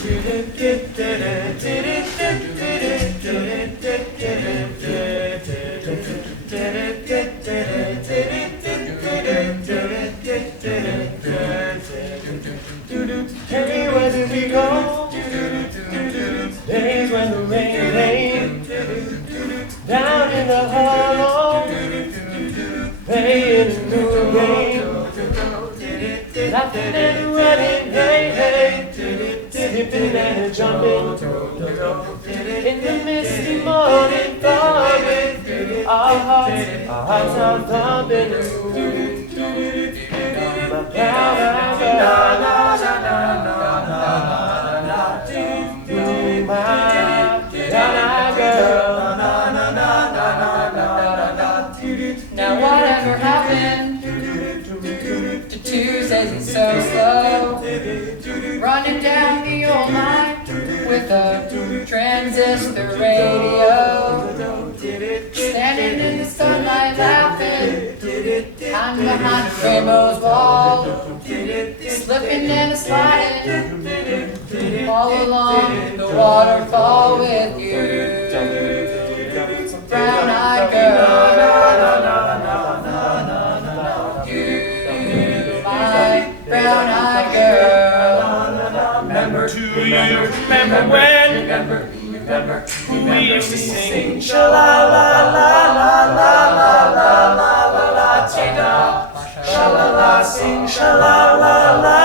Hey, where did we go? Days when the rain came down in the hollow, playing a new game, laughing and running, hey, hey, skipping and jumping in the misty morning fog. Our hearts are thumping. My brown-eyed girl, my brown-eyed girl. Now whatever happened to Tuesdays and so slow, running down the old line with a transistor radio, standing in the sunlight laughing, hiding behind a rainbow's wall, slipping and sliding all along the waterfall with you, brown-eyed girl. You, my brown-eyed girl. Remember when we used to sing sha-la-la-la-la-la-la-la-la-la-la-la, sing sha-la-la,